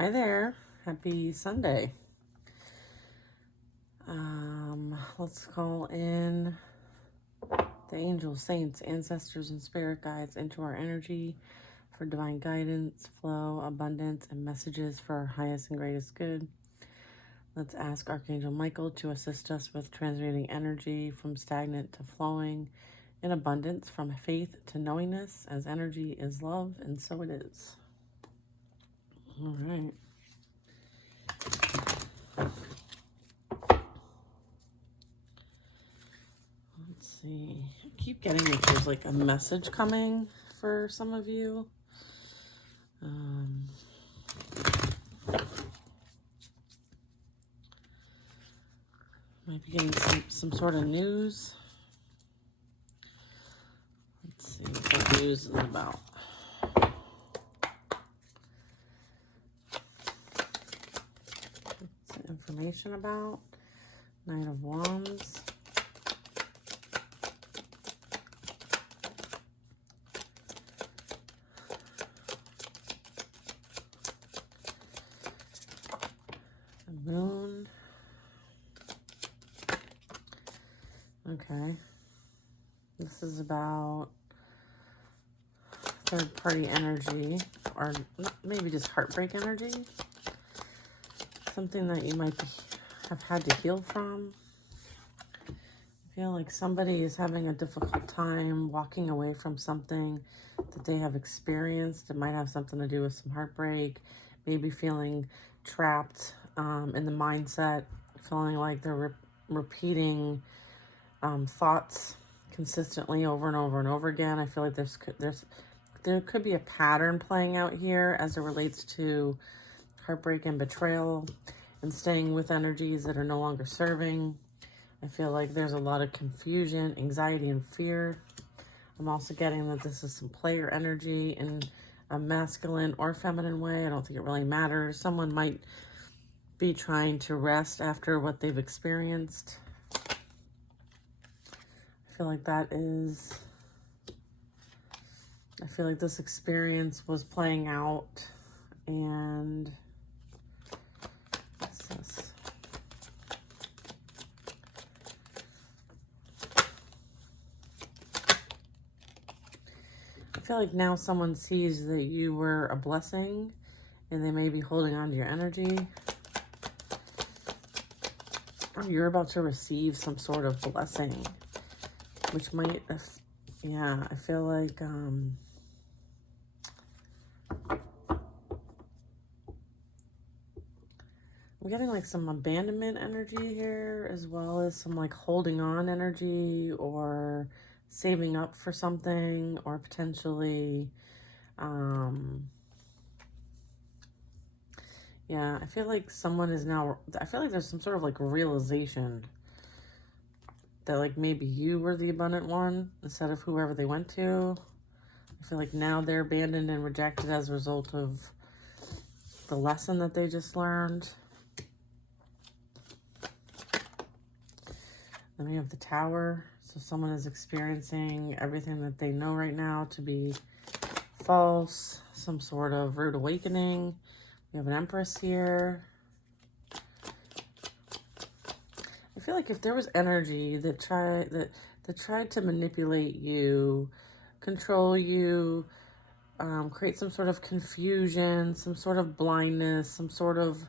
Hi there. Happy Sunday. Let's call in the angels, saints, ancestors, and spirit guides into our energy for divine guidance, flow, abundance, and messages for our highest and greatest good. Let's ask Archangel Michael to assist us with transmuting energy from stagnant to flowing in abundance, from faith to knowingness, as energy is love, and so it is. All right. Let's see. I keep getting like there's like a message coming for some of you. Might be getting some sort of news. Let's see what the news is about. Some information about Knight of Wands. The Moon. Okay. This is about third-party energy, or maybe just heartbreak energy. Something that you might have had to heal from. I feel like somebody is having a difficult time walking away from something that they have experienced. It might have something to do with some heartbreak, maybe feeling trapped in the mindset, feeling like they're repeating thoughts consistently over and over and over again. I feel like there could be a pattern playing out here as it relates to heartbreak and betrayal and staying with energies that are no longer serving. I feel like there's a lot of confusion, anxiety, and fear. I'm also getting that this is some player energy in a masculine or feminine way. I don't think it really matters. Someone might be trying to rest after what they've experienced. I feel like this experience was playing out, and what's this? I feel like now someone sees that you were a blessing and they may be holding on to your energy. Or you're about to receive some sort of blessing, which might, yeah, I feel like, I'm getting like some abandonment energy here, as well as some like holding on energy or saving up for something, or potentially, yeah, I feel like someone is now, I feel like there's some sort of like realization that like maybe you were the abundant one instead of whoever they went to. I feel like now they're abandoned and rejected as a result of the lesson that they just learned. Then we have the Tower. So someone is experiencing everything that they know right now to be false, some sort of rude awakening. We have an Empress here. I feel like if there was energy that tried to manipulate you, control you, create some sort of confusion, some sort of blindness, some sort of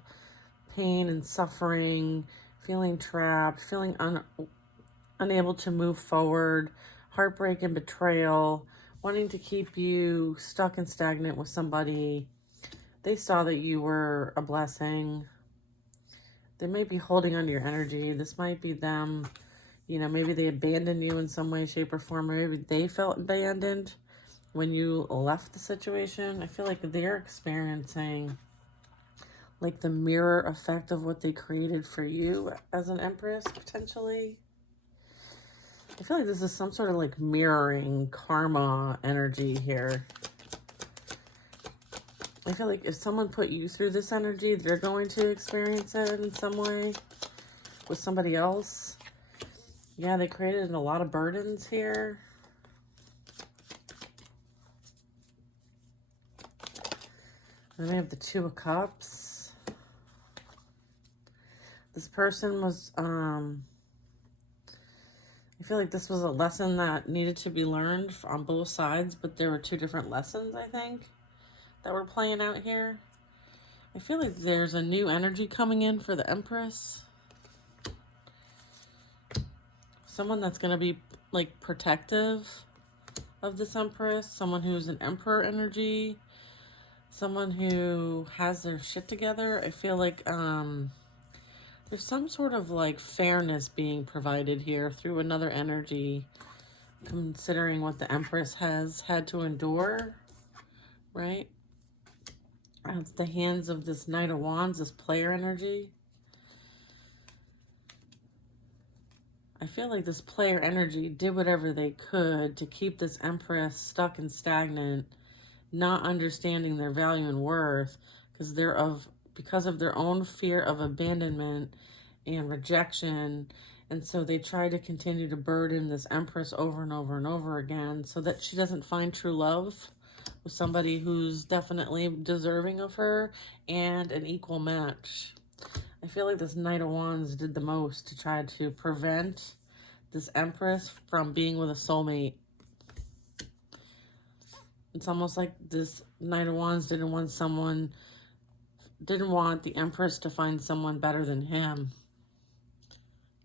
pain and suffering, feeling trapped, feeling unable to move forward, heartbreak and betrayal, wanting to keep you stuck and stagnant with somebody. They saw that you were a blessing. They might be holding on to your energy. This might be them, maybe they abandoned you in some way, shape, or form. Or maybe they felt abandoned when you left the situation. I feel like they're experiencing like the mirror effect of what they created for you as an Empress, potentially. I feel like this is some sort of like mirroring karma energy here. I feel like if someone put you through this energy, they're going to experience it in some way with somebody else. Yeah, they created a lot of burdens here. Then we have the Two of Cups. This person was, I feel like this was a lesson that needed to be learned on both sides, but there were two different lessons, I think, that were playing out here. I feel like there's a new energy coming in for the Empress. Someone that's going to be, like, protective of this Empress. Someone who's an Emperor energy. Someone who has their shit together. I feel like, there's some sort of, like, fairness being provided here through another energy, considering what the Empress has had to endure, right? At the hands of this Knight of Wands, this player energy. I feel like this player energy did whatever they could to keep this Empress stuck and stagnant, not understanding their value and worth, because of their own fear of abandonment and rejection. And so they try to continue to burden this Empress over and over and over again so that she doesn't find true love with somebody who's definitely deserving of her and an equal match. I feel like this Knight of Wands did the most to try to prevent this Empress from being with a soulmate. It's almost like this Knight of Wands didn't want the Empress to find someone better than him.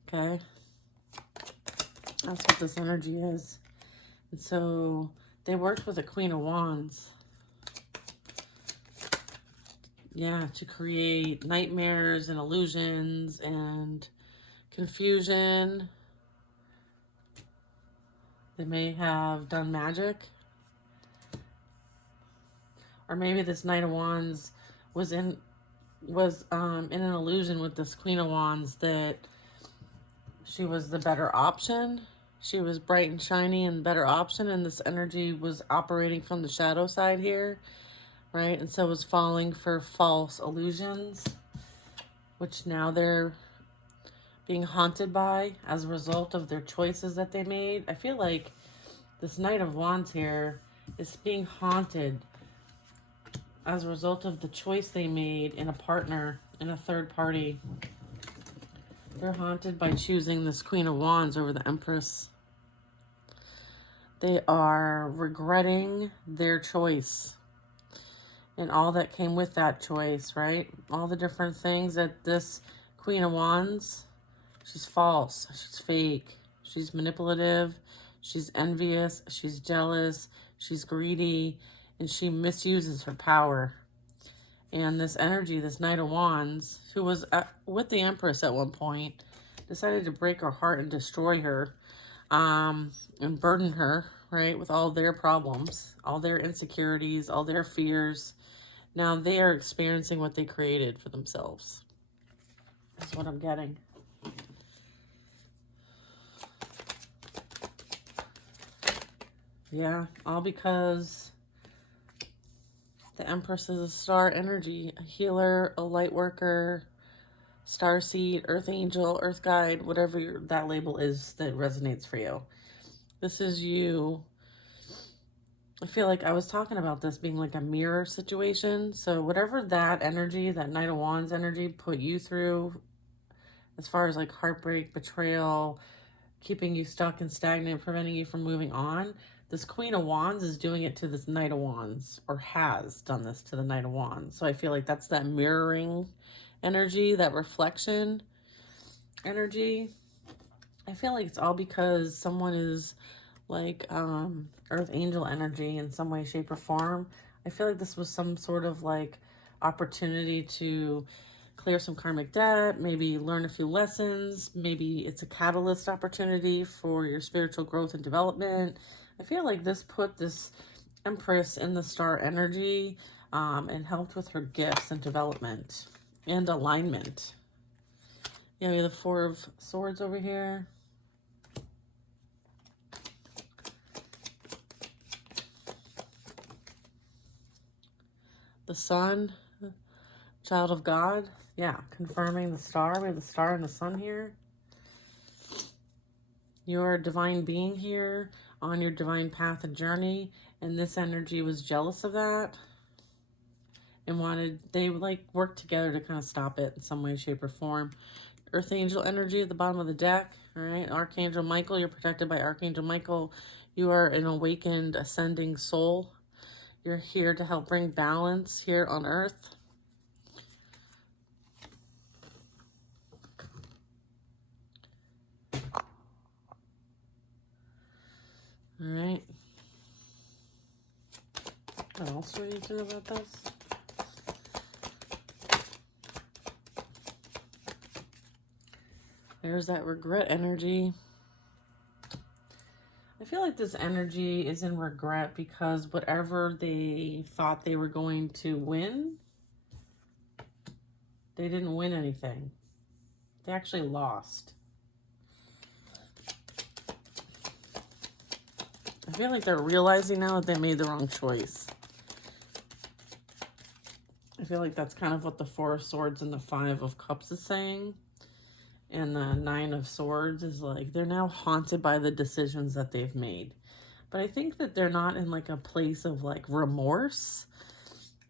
Okay? That's what this energy is. And so they worked with the Queen of Wands. Yeah, to create nightmares and illusions and confusion. They may have done magic. Or maybe this Knight of Wands was in an illusion with this Queen of Wands that she was the better option. She was bright and shiny and better option, and this energy was operating from the shadow side here, right? And so was falling for false illusions, which now they're being haunted by as a result of their choices that they made. I feel like this Knight of Wands here is being haunted as a result of the choice they made in a partner, in a third party. They're haunted by choosing this Queen of Wands over the Empress. They are regretting their choice and all that came with that choice, right? All the different things that this Queen of Wands, she's false, she's fake, she's manipulative, she's envious, she's jealous, she's greedy, and she misuses her power. And this energy, this Knight of Wands, who was with the Empress at one point, decided to break her heart and destroy her, and burden her, right, with all their problems, all their insecurities, all their fears. Now they are experiencing what they created for themselves. That's what I'm getting. Yeah, all because the Empress is a star energy, a healer, a light worker, star seed, earth angel, earth guide, whatever that label is that resonates for you. This is you. I feel like I was talking about this being like a mirror situation. So whatever that energy, that Knight of Wands energy put you through, as far as like heartbreak, betrayal, keeping you stuck and stagnant, preventing you from moving on, this Queen of Wands is doing it to this Knight of Wands, or has done this to the Knight of Wands. So I feel like that's that mirroring energy, that reflection energy. I feel like it's all because someone is like earth angel energy in some way, shape, or form. I feel like this was some sort of like opportunity to clear some karmic debt, maybe learn a few lessons, maybe it's a catalyst opportunity for your spiritual growth and development. I feel like this put this Empress in the star energy and helped with her gifts and development and alignment. Yeah, we have the Four of Swords over here. The Sun, child of God. Yeah, confirming the star. We have the star and the sun here. You're a divine being here on your divine path and journey, and this energy was jealous of that. and they would like work together to kind of stop it in some way, shape, or form. Earth Angel energy at the bottom of the deck. All right, Archangel Michael, you're protected by Archangel Michael. You are an awakened, ascending soul. You're here to help bring balance here on Earth. All right. What else do we need to know about this? There's that regret energy. I feel like this energy is in regret because whatever they thought they were going to win, they didn't win anything. They actually lost. I feel like they're realizing now that they made the wrong choice. I feel like that's kind of what the Four of Swords and the Five of Cups is saying. And the Nine of Swords is like, they're now haunted by the decisions that they've made. But I think that they're not in like a place of like remorse.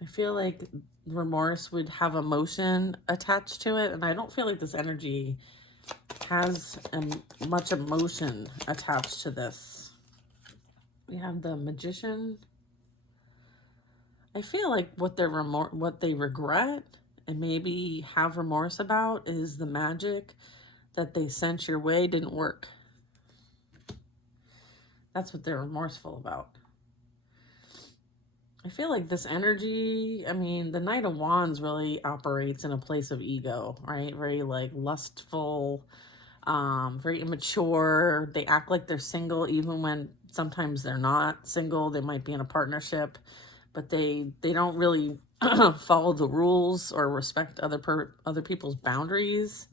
I feel like remorse would have emotion attached to it. And I don't feel like this energy has much emotion attached to this. We have the Magician. I feel like what they regret and maybe have remorse about is the magic that they sent your way didn't work. That's what they're remorseful about. I feel like this energy, I mean, the Knight of Wands really operates in a place of ego, right? Very like lustful, very immature. They act like they're single even when sometimes they're not single. They might be in a partnership, but they don't really follow the rules or respect other people's boundaries.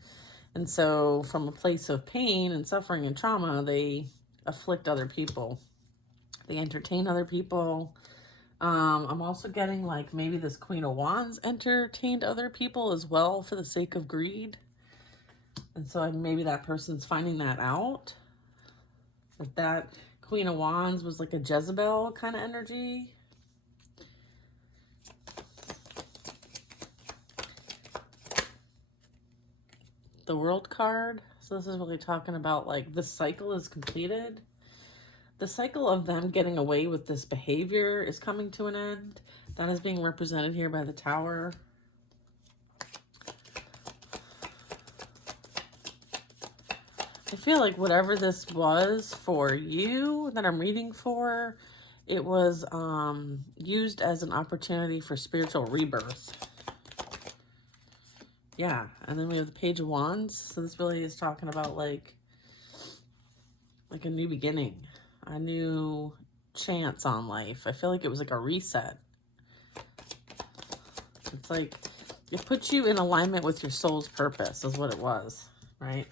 And so from a place of pain and suffering and trauma, they afflict other people. They entertain other people. I'm also getting like maybe this Queen of Wands entertained other people as well for the sake of greed. And so maybe that person's finding that out. That Queen of Wands was like a Jezebel kind of energy. The World card. So this is really talking about like the cycle is completed. The cycle of them getting away with this behavior is coming to an end. That is being represented here by the Tower. I feel like whatever this was for you that I'm reading for, it was used as an opportunity for spiritual rebirth. Yeah, and then we have the Page of Wands. So this really is talking about like a new beginning, a new chance on life. I feel like it was like a reset. It's like it puts you in alignment with your soul's purpose is what it was, right?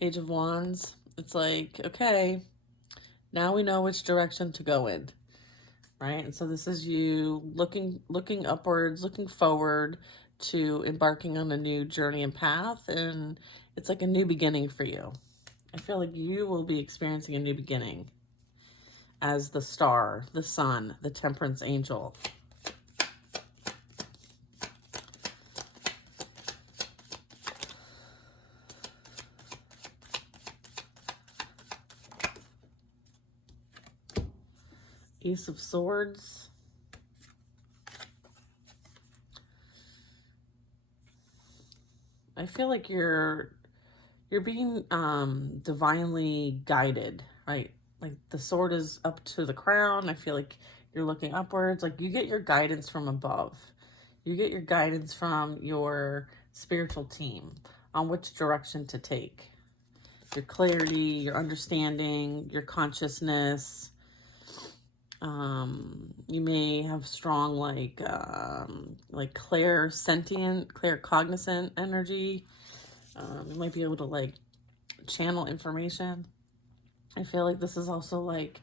Page of Wands. It's like, okay, now we know which direction to go in, right? And so this is you looking upwards, looking forward to embarking on a new journey and path. And it's like a new beginning for you. I feel like you will be experiencing a new beginning as the star, the sun, the temperance angel. Ace of Swords. I feel like you're being divinely guided, right? Like the sword is up to the crown. I feel like you're looking upwards. Like you get your guidance from above. You get your guidance from your spiritual team on which direction to take. Your clarity, your understanding, your consciousness. You may have strong like claircognizant energy. You might be able to like channel information. I feel like this is also like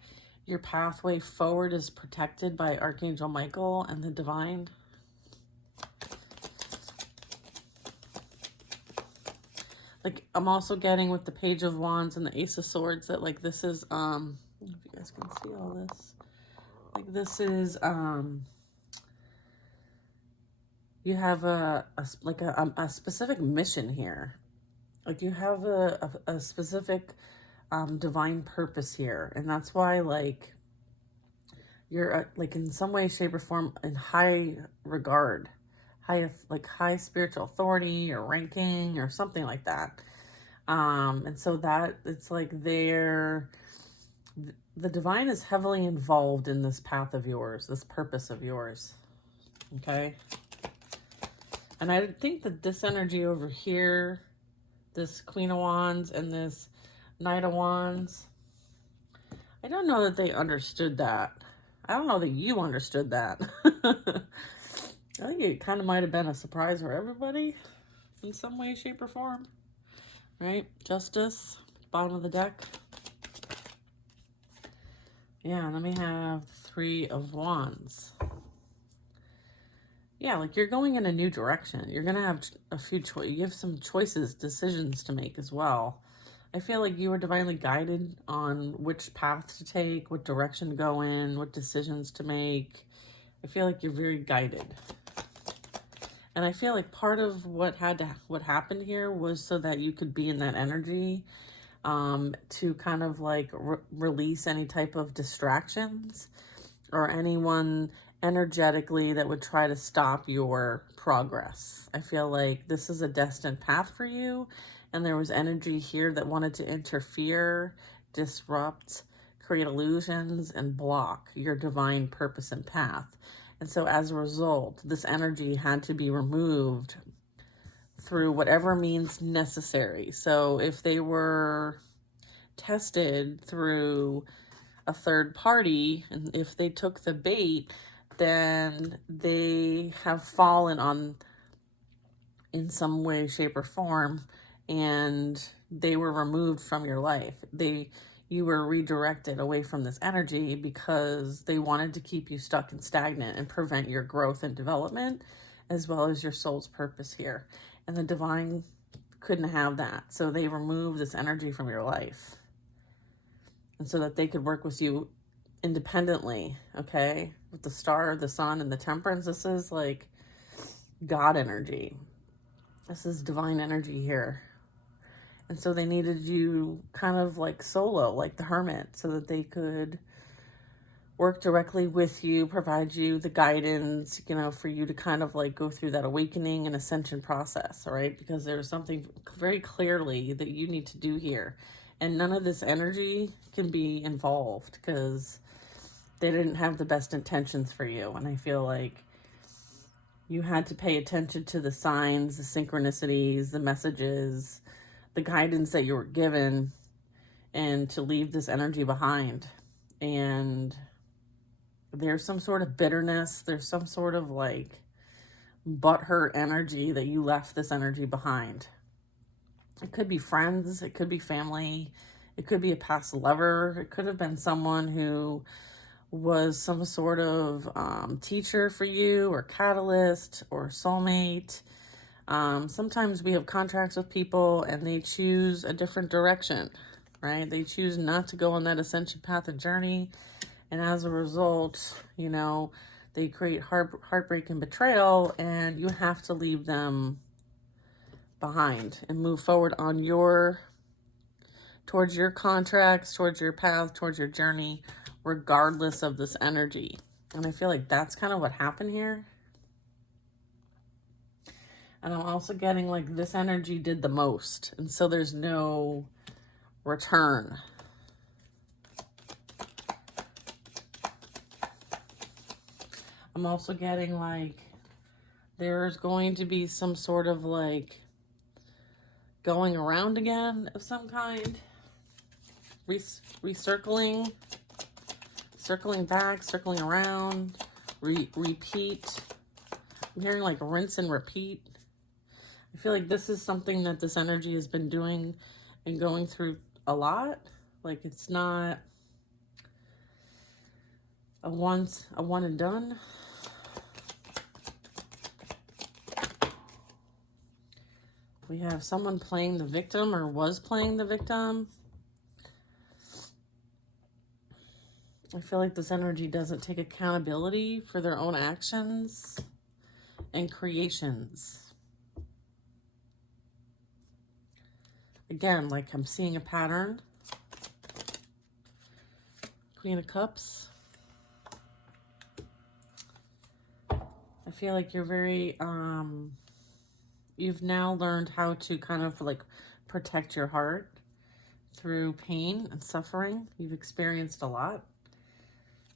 your pathway forward is protected by Archangel Michael and the divine. Like I'm also getting with the Page of Wands and the Ace of Swords that like this is I don't know if you guys can see all this. Like this is you have a specific mission here. Like you have a specific divine purpose here. And that's why like you're like in some way, shape, or form in high regard, high spiritual authority or ranking or something like that. And so that it's like the divine is heavily involved in this path of yours, this purpose of yours. Okay. And I think that this energy over here, this Queen of Wands and this Knight of Wands, I don't know that they understood that. I don't know that you understood that. I think it kind of might have been a surprise for everybody in some way, shape, or form. Right? Justice, bottom of the deck. Yeah, and then we have Three of Wands. Yeah, like you're going in a new direction. You're going to have a few choices. You have some choices, decisions to make as well. I feel like you were divinely guided on which path to take, what direction to go in, what decisions to make. I feel like you're very guided. And I feel like part of what happened here was so that you could be in that energy to kind of like release any type of distractions or anyone energetically that would try to stop your progress. I feel like this is a destined path for you, and there was energy here that wanted to interfere, disrupt, create illusions, and block your divine purpose and path. And so as a result, this energy had to be removed through whatever means necessary. So if they were tested through a third party, and if they took the bait, then they have fallen on in some way, shape, or form, and they were removed from your life. You were redirected away from this energy because they wanted to keep you stuck and stagnant and prevent your growth and development, as well as your soul's purpose here. And the divine couldn't have that. So they removed this energy from your life. And so that they could work with you independently, okay? With the star, the sun, and the temperance, this is like God energy. This is divine energy here. And so they needed you kind of like solo, like the hermit, so that they could work directly with you, provide you the guidance, for you to kind of like go through that awakening and ascension process, all right? Because there's something very clearly that you need to do here. And none of this energy can be involved because they didn't have the best intentions for you. And I feel like you had to pay attention to the signs, the synchronicities, the messages, the guidance that you were given, and to leave this energy behind. And there's some sort of bitterness. There's some sort of like butthurt energy that you left this energy behind. It could be friends. It could be family. It could be a past lover. It could have been someone who was some sort of teacher for you, or catalyst, or soulmate. Sometimes we have contracts with people and they choose a different direction, right? They choose not to go on that ascension path and journey. And as a result, they create heartbreak and betrayal, and you have to leave them behind and move forward on towards your contracts, towards your path, towards your journey, regardless of this energy. And I feel like that's kind of what happened here. And I'm also getting like this energy did the most, and so there's no return. I'm also getting like there's going to be some sort of like going around again of some kind, recircling, circling back, circling around, repeat. I'm hearing like rinse and repeat. I feel like this is something that this energy has been doing and going through a lot. Like it's not a one and done. We have someone playing the victim, or was playing the victim. I feel like this energy doesn't take accountability for their own actions. and creations. Again, like I'm seeing a pattern. Queen of Cups. I feel like you're very, you've now learned how to kind of like protect your heart through pain and suffering. You've experienced a lot.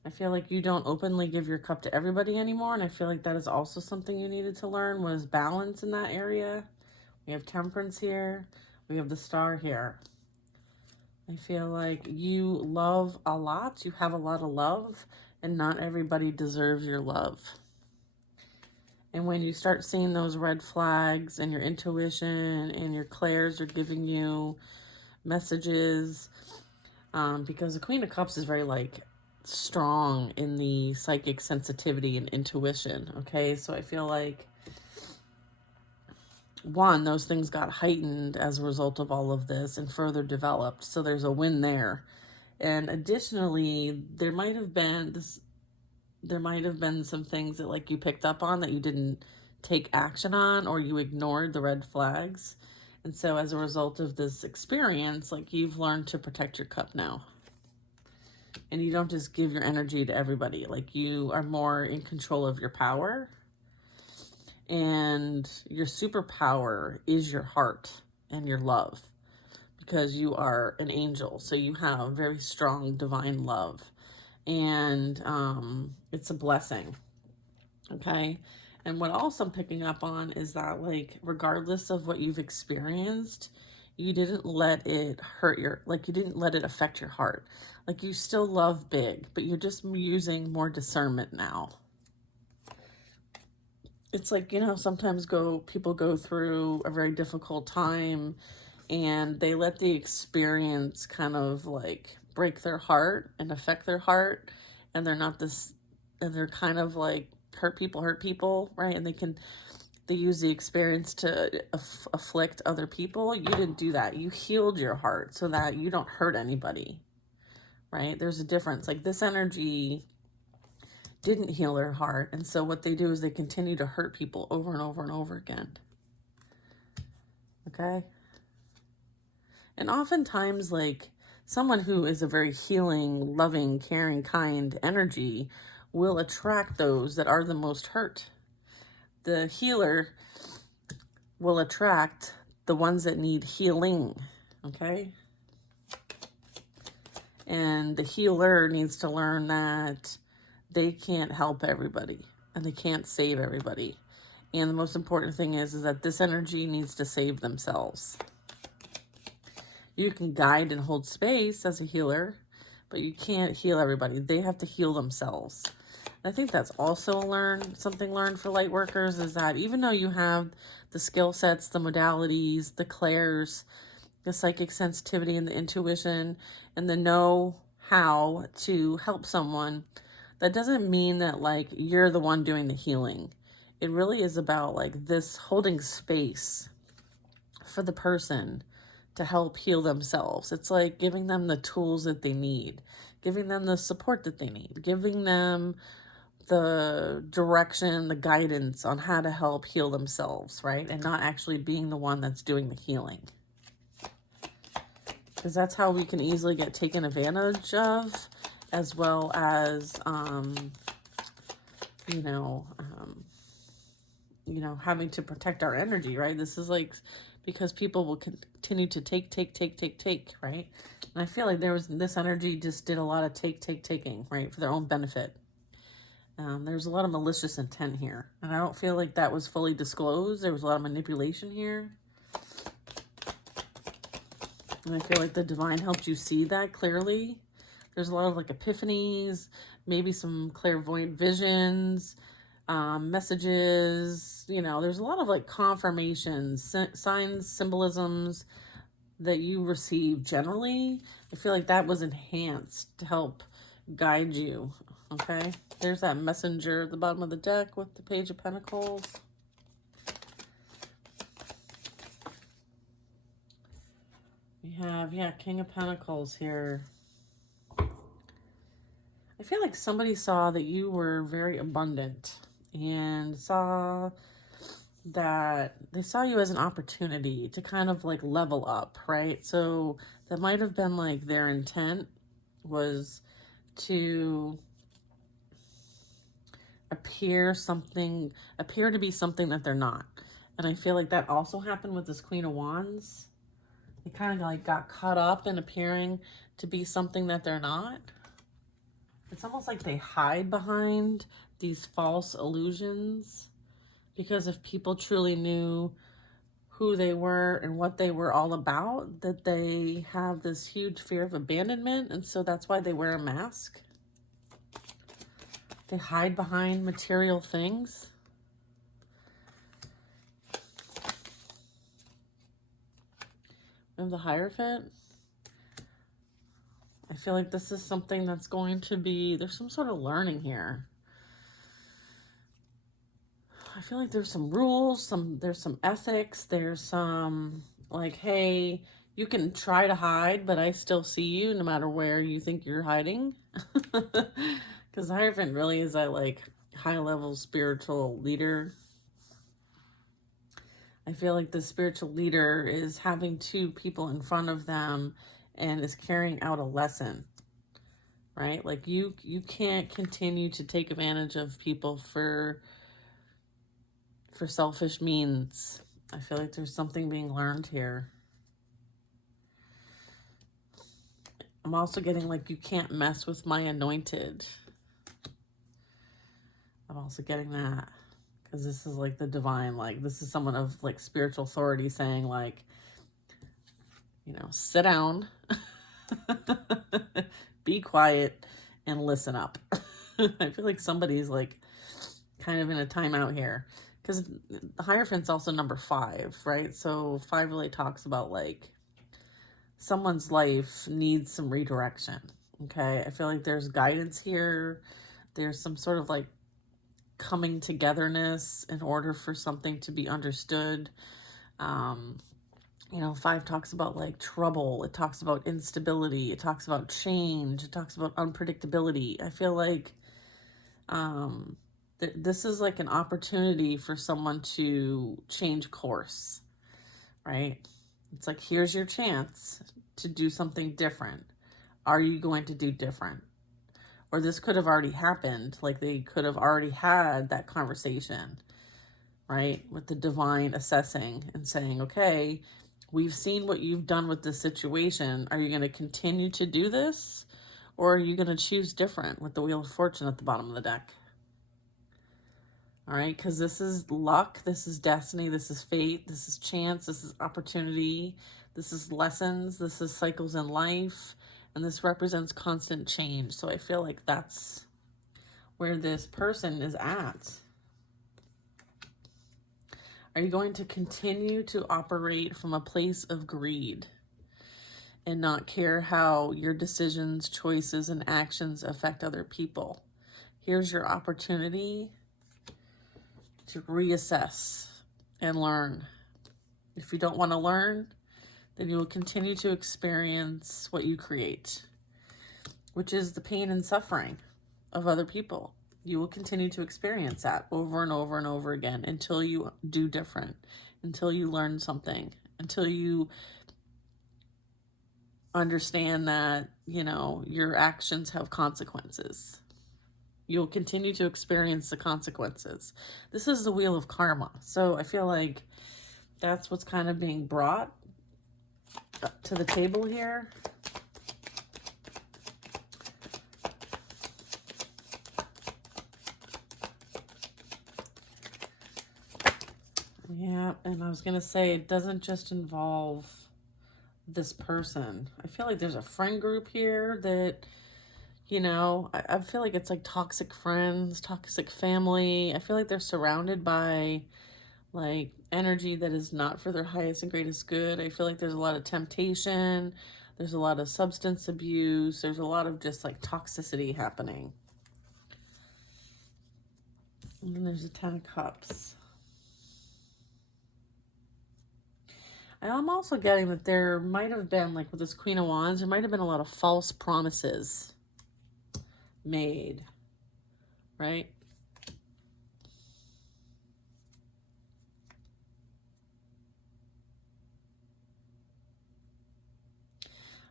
I feel like you don't openly give your cup to everybody anymore, and I feel like that is also something you needed to learn, was balance in that area. We have Temperance here. We have the Star here. I feel like you love a lot. You have a lot of love, and not everybody deserves your love. And when you start seeing those red flags and your intuition and your clairs are giving you messages, because the Queen of Cups is very like strong in the psychic sensitivity and intuition. Okay, so I feel like one, those things got heightened as a result of all of this and further developed, so there's a win there. And additionally, there might have been some things that like you picked up on that you didn't take action on, or you ignored the red flags. And so as a result of this experience, like you've learned to protect your cup now. And you don't just give your energy to everybody. Like you are more in control of your power. And your superpower is your heart and your love. Because you are an angel. So you have very strong divine love. And it's a blessing. Okay? And what also I'm picking up on is that, like, regardless of what you've experienced, you didn't let it hurt you didn't let it affect your heart. Like, you still love big, but you're just using more discernment now. It's like, sometimes people go through a very difficult time and they let the experience kind of like break their heart and affect their heart. And they're kind of like hurt people, right? And they use the experience to afflict other people. You didn't do that. You healed your heart so that you don't hurt anybody, right? There's a difference. Like, this energy didn't heal their heart. And so what they do is they continue to hurt people over and over and over again. Okay? And oftentimes, like, someone who is a very healing, loving, caring, kind energy will attract those that are the most hurt. The healer will attract the ones that need healing, okay? And the healer needs to learn that they can't help everybody and they can't save everybody. And the most important thing is that this energy needs to save themselves. You can guide and hold space as a healer, but you can't heal everybody. They have to heal themselves. I think that's also something learned for light workers, is that even though you have the skill sets, the modalities, the clairs, the psychic sensitivity and the intuition, and the know how to help someone, that doesn't mean that like you're the one doing the healing. It really is about like this holding space for the person to help heal themselves. It's like giving them the tools that they need, giving them the support that they need, giving them the direction, the guidance on how to help heal themselves, right? And not actually being the one that's doing the healing. Because that's how we can easily get taken advantage of, as well as, having to protect our energy, right? This is like, because people will continue to take, right? And I feel like this energy just did a lot of taking, right? For their own benefit. There's a lot of malicious intent here. And I don't feel like that was fully disclosed. There was a lot of manipulation here. And I feel like the divine helped you see that clearly. There's a lot of like epiphanies, maybe some clairvoyant visions, messages, there's a lot of like confirmations, signs, symbolisms that you receive generally. I feel like that was enhanced to help guide you. Okay, there's that messenger at the bottom of the deck with the Page of Pentacles. We have, King of Pentacles here. I feel like somebody saw that you were very abundant and saw that they saw you as an opportunity to kind of like level up, right? So that might have been like their intent was to appear to be something that they're not. And I feel like that also happened with this Queen of Wands. They kind of like got caught up in appearing to be something that they're not. It's almost like they hide behind these false illusions, because if people truly knew who they were and what they were all about, that they have this huge fear of abandonment, and so that's why they wear a mask. They hide behind material things. And the Hierophant, I feel like this is something that's going to be, there's some sort of learning here. I feel like there's some rules, there's some ethics, there's some like, hey, you can try to hide, but I still see you no matter where you think you're hiding. Because the Hierophant really is a like high-level spiritual leader. I feel like the spiritual leader is having two people in front of them and is carrying out a lesson, right? Like you can't continue to take advantage of people for selfish means. I feel like there's something being learned here. I'm also getting like, you can't mess with my anointed. I'm also getting that, because this is like the divine, like this is someone of like spiritual authority saying like, you know, sit down, be quiet, and listen up. I feel like somebody's like kind of in a timeout here, because the Hierophant's also number 5, right? So 5 really talks about like someone's life needs some redirection. Okay, I feel like there's guidance here. There's some sort of like coming togetherness in order for something to be understood. You know, 5 talks about like trouble. It talks about instability. It talks about change. It talks about unpredictability. I feel like this is like an opportunity for someone to change course, right? It's like, here's your chance to do something different. Are you going to do different? Or this could have already happened. Like they could have already had that conversation, right? With the divine assessing and saying, okay, we've seen what you've done with this situation. Are you going to continue to do this? Or are you going to choose different with the Wheel of Fortune at the bottom of the deck? All right, because this is luck, this is destiny, this is fate, this is chance, this is opportunity, this is lessons, this is cycles in life, and this represents constant change. So I feel like that's where this person is at. Are you going to continue to operate from a place of greed and not care how your decisions, choices, and actions affect other people? Here's your opportunity to reassess and learn. If you don't want to learn, then you will continue to experience what you create, which is the pain and suffering of other people. You will continue to experience that over and over and over again until you do different, until you learn something, until you understand that, you know, your actions have consequences. You'll continue to experience the consequences. This is the wheel of karma. So I feel like that's what's kind of being brought to the table here. Yeah, and I was going to say, it doesn't just involve this person. I feel like there's a friend group here that, you know, I feel like it's like toxic friends, toxic family. I feel like they're surrounded by like energy that is not for their highest and greatest good. I feel like there's a lot of temptation. There's a lot of substance abuse. There's a lot of just like toxicity happening. And then there's a 10 of Cups. I'm also getting that there might have been, like with this Queen of Wands, there might have been a lot of false promises made, right?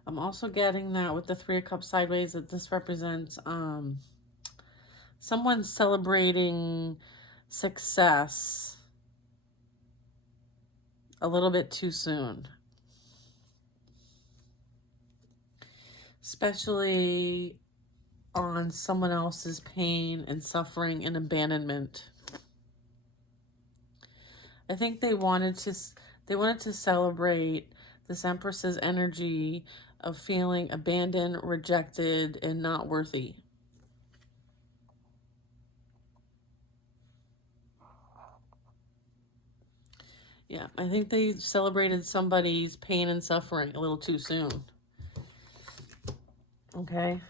I'm also getting that with the Three of Cups sideways that this represents someone celebrating success a little bit too soon. Especially on someone else's pain and suffering and abandonment. I think they wanted to celebrate this Empress's energy of feeling abandoned, rejected, and not worthy. Yeah, I think they celebrated somebody's pain and suffering a little too soon. Okay?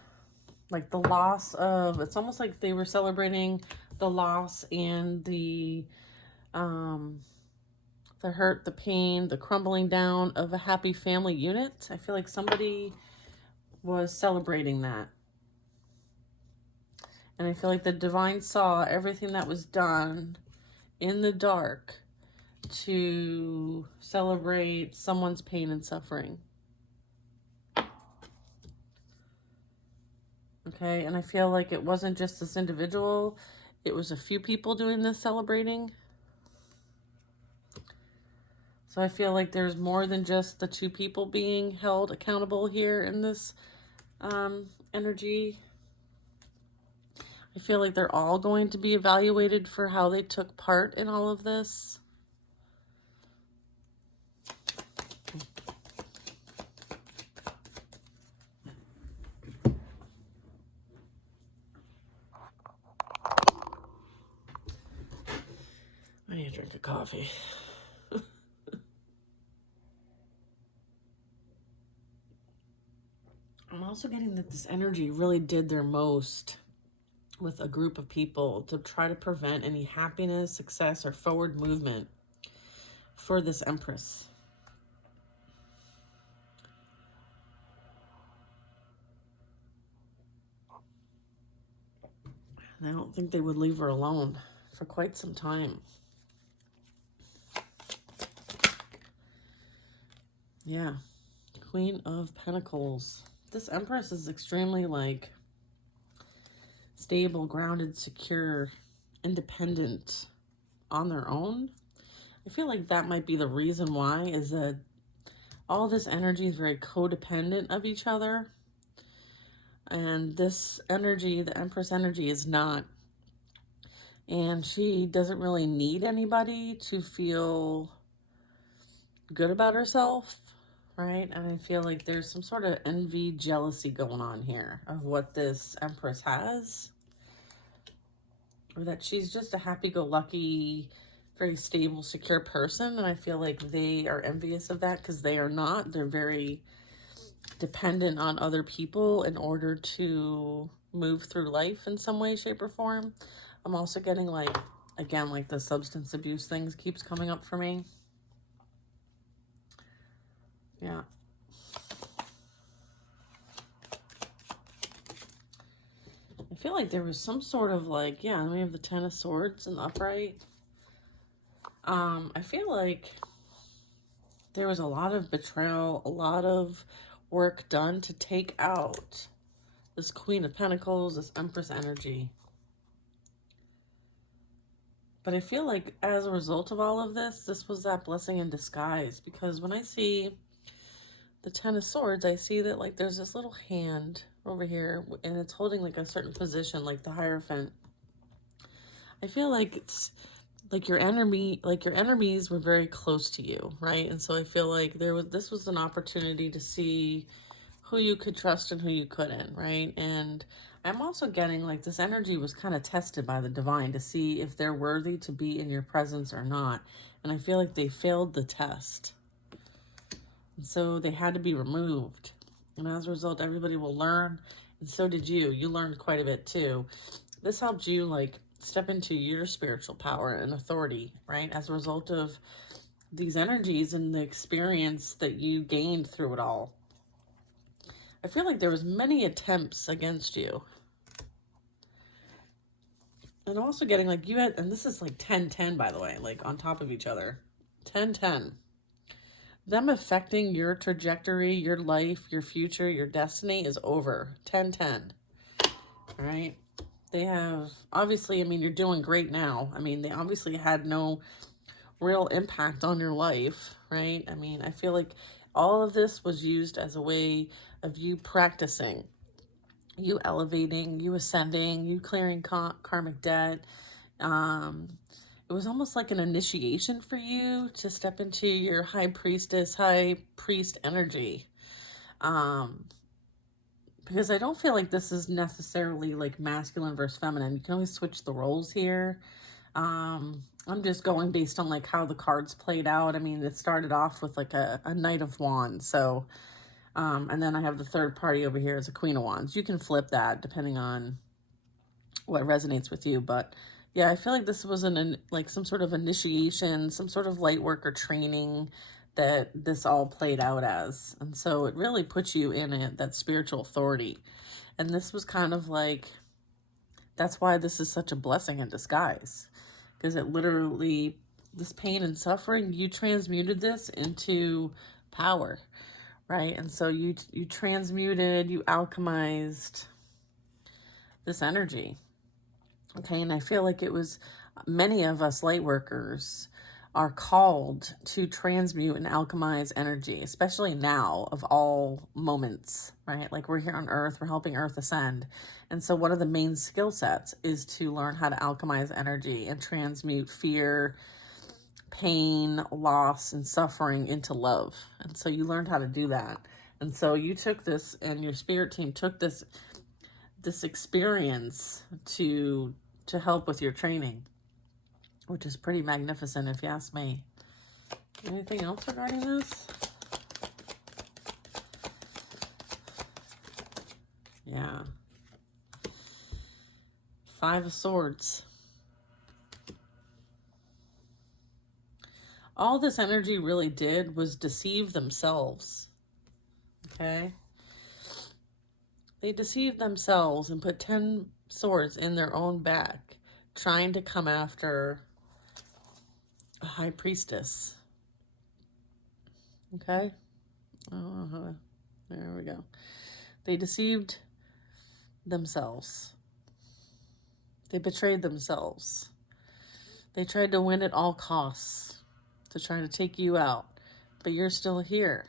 Like the loss of, it's almost like they were celebrating the loss and the hurt, the pain, the crumbling down of a happy family unit. I feel like somebody was celebrating that. And I feel like the divine saw everything that was done in the dark to celebrate someone's pain and suffering. Okay, and I feel like it wasn't just this individual, it was a few people doing this celebrating. So I feel like there's more than just the two people being held accountable here in this energy. I feel like they're all going to be evaluated for how they took part in all of this. I need a drink of coffee. I'm also getting that this energy really did their most with a group of people to try to prevent any happiness, success, or forward movement for this Empress. And I don't think they would leave her alone for quite some time. Yeah. Queen of Pentacles. This Empress is extremely like stable, grounded, secure, independent on their own. I feel like that might be the reason why, is that all this energy is very codependent of each other. And this energy, the Empress energy, is not. And she doesn't really need anybody to feel good about herself, right? And I feel like there's some sort of envy, jealousy going on here of what this Empress has. Or that she's just a happy-go-lucky, very stable, secure person. And I feel like they are envious of that because they are not. They're very dependent on other people in order to move through life in some way, shape, or form. I'm also getting like, again, like the substance abuse things keeps coming up for me. Yeah. I feel like there was some sort of like, yeah, we have the Ten of Swords in the upright. I feel like there was a lot of betrayal, a lot of work done to take out this Queen of Pentacles, this Empress energy. But I feel like as a result of all of this, this was that blessing in disguise. Because when I see the Ten of Swords, I see that like there's this little hand over here and it's holding like a certain position, like the Hierophant. I feel like it's like your enemies were very close to you, right? And so I feel like this was an opportunity to see who you could trust and who you couldn't, right? And I'm also getting like this energy was kind of tested by the divine to see if they're worthy to be in your presence or not. And I feel like they failed the test. And so they had to be removed. And as a result, everybody will learn. And so did you. You learned quite a bit too. This helped you like step into your spiritual power and authority, right? As a result of these energies and the experience that you gained through it all. I feel like there was many attempts against you. And I'm also getting like you had, and this is like 10-10, by the way, like on top of each other. 10-10. them affecting your trajectory, your life, your future, your destiny is over. 10-10. All right. They have, obviously, I mean, you're doing great now. I mean, they obviously had no real impact on your life, right? I mean, I feel like all of this was used as a way of you practicing, you elevating, you ascending, you clearing karmic debt. It was almost like an initiation for you to step into your high priestess, high priest energy. Because I don't feel like this is necessarily like masculine versus feminine. You can always switch the roles here. I'm just going based on like how the cards played out. I mean, it started off with like a Knight of Wands. So, and then I have the third party over here as a Queen of Wands. You can flip that depending on what resonates with you. But yeah, I feel like this was like some sort of initiation, some sort of light work or training that this all played out as. And so it really puts you in that spiritual authority. And this was kind of like, that's why this is such a blessing in disguise. Because it literally, this pain and suffering, you transmuted this into power, right? And so you transmuted, you alchemized this energy. Okay, and I feel like it was many of us light workers are called to transmute and alchemize energy, especially now of all moments, right? Like we're here on Earth, we're helping Earth ascend. And so one of the main skill sets is to learn how to alchemize energy and transmute fear, pain, loss, and suffering into love. And so you learned how to do that. And so you took this, and your spirit team took this experience to help with your training, which is pretty magnificent if you ask me. Anything else regarding this? Yeah. 5 of Swords. All this energy really did was deceive themselves. Okay? They deceived themselves and put 10 swords in their own back, trying to come after a high priestess. Okay? Oh, there we go. They deceived themselves. They betrayed themselves. They tried to win at all costs to try to take you out, but you're still here.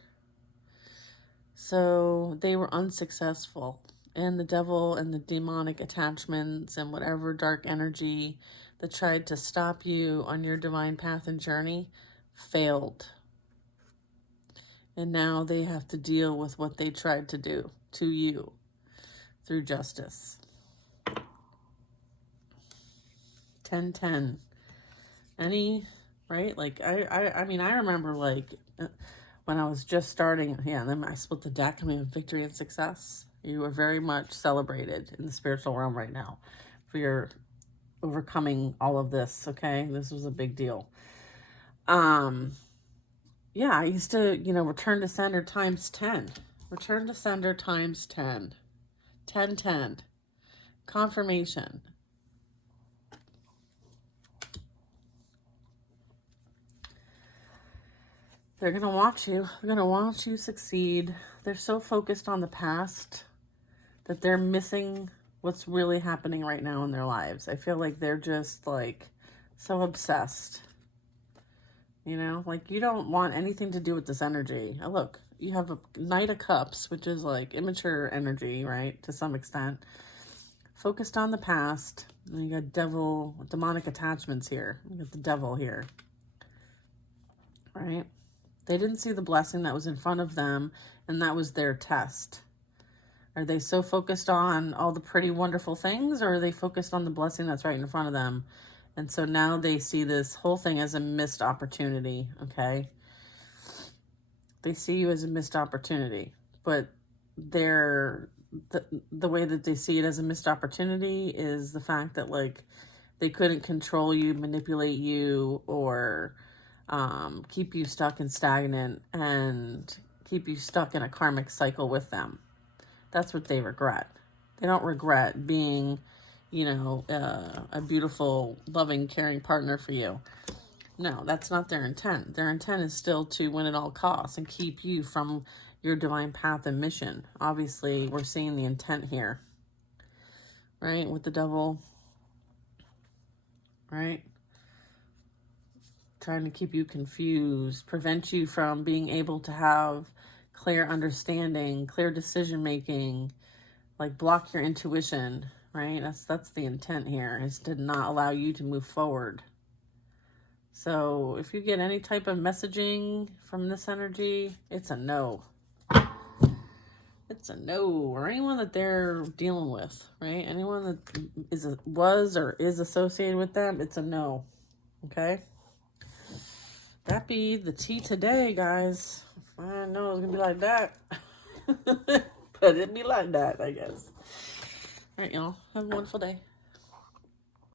So they were unsuccessful. And the devil and the demonic attachments and whatever dark energy that tried to stop you on your divine path and journey failed. And now they have to deal with what they tried to do to you through justice. 10-10. Right? Like, I mean, I remember, like, when I was just starting, and then I split the deck, and we have victory and success. You are very much celebrated in the spiritual realm right now for your overcoming all of this, okay? This was a big deal. Yeah, I used to, return to sender times 10. Return to sender times 10. 10-10. Confirmation. They're going to watch you. They're going to watch you succeed. They're so focused on the past that they're missing what's really happening right now in their lives. I feel like they're just, like, so obsessed. Like, you don't want anything to do with this energy. Oh, look, you have a Knight of Cups, which is, like, immature energy, right, to some extent. Focused on the past. And you got demonic attachments here. You got the devil here. Right? They didn't see the blessing that was in front of them, and that was their test. Are they so focused on all the pretty, wonderful things, or are they focused on the blessing that's right in front of them? And so now they see this whole thing as a missed opportunity, okay? They see you as a missed opportunity, but the way that they see it as a missed opportunity is the fact that, like, they couldn't control you, manipulate you, or keep you stuck and stagnant and keep you stuck in a karmic cycle with them. That's what they regret. They don't regret being, a beautiful, loving, caring partner for you. No, that's not their intent. Their intent is still to win at all costs and keep you from your divine path and mission. Obviously, we're seeing the intent here, right? With the devil, right? Trying to keep you confused, prevent you from being able to have clear understanding, clear decision making, like block your intuition, right? That's the intent here, is to not allow you to move forward. So if you get any type of messaging from this energy, it's a no. It's a no. Or anyone that they're dealing with, right? Anyone that was or is associated with them, it's a no. Okay? That be the tea today, guys. I know it's gonna be like that. But it'd be like that, I guess. All right, y'all. Have a wonderful day.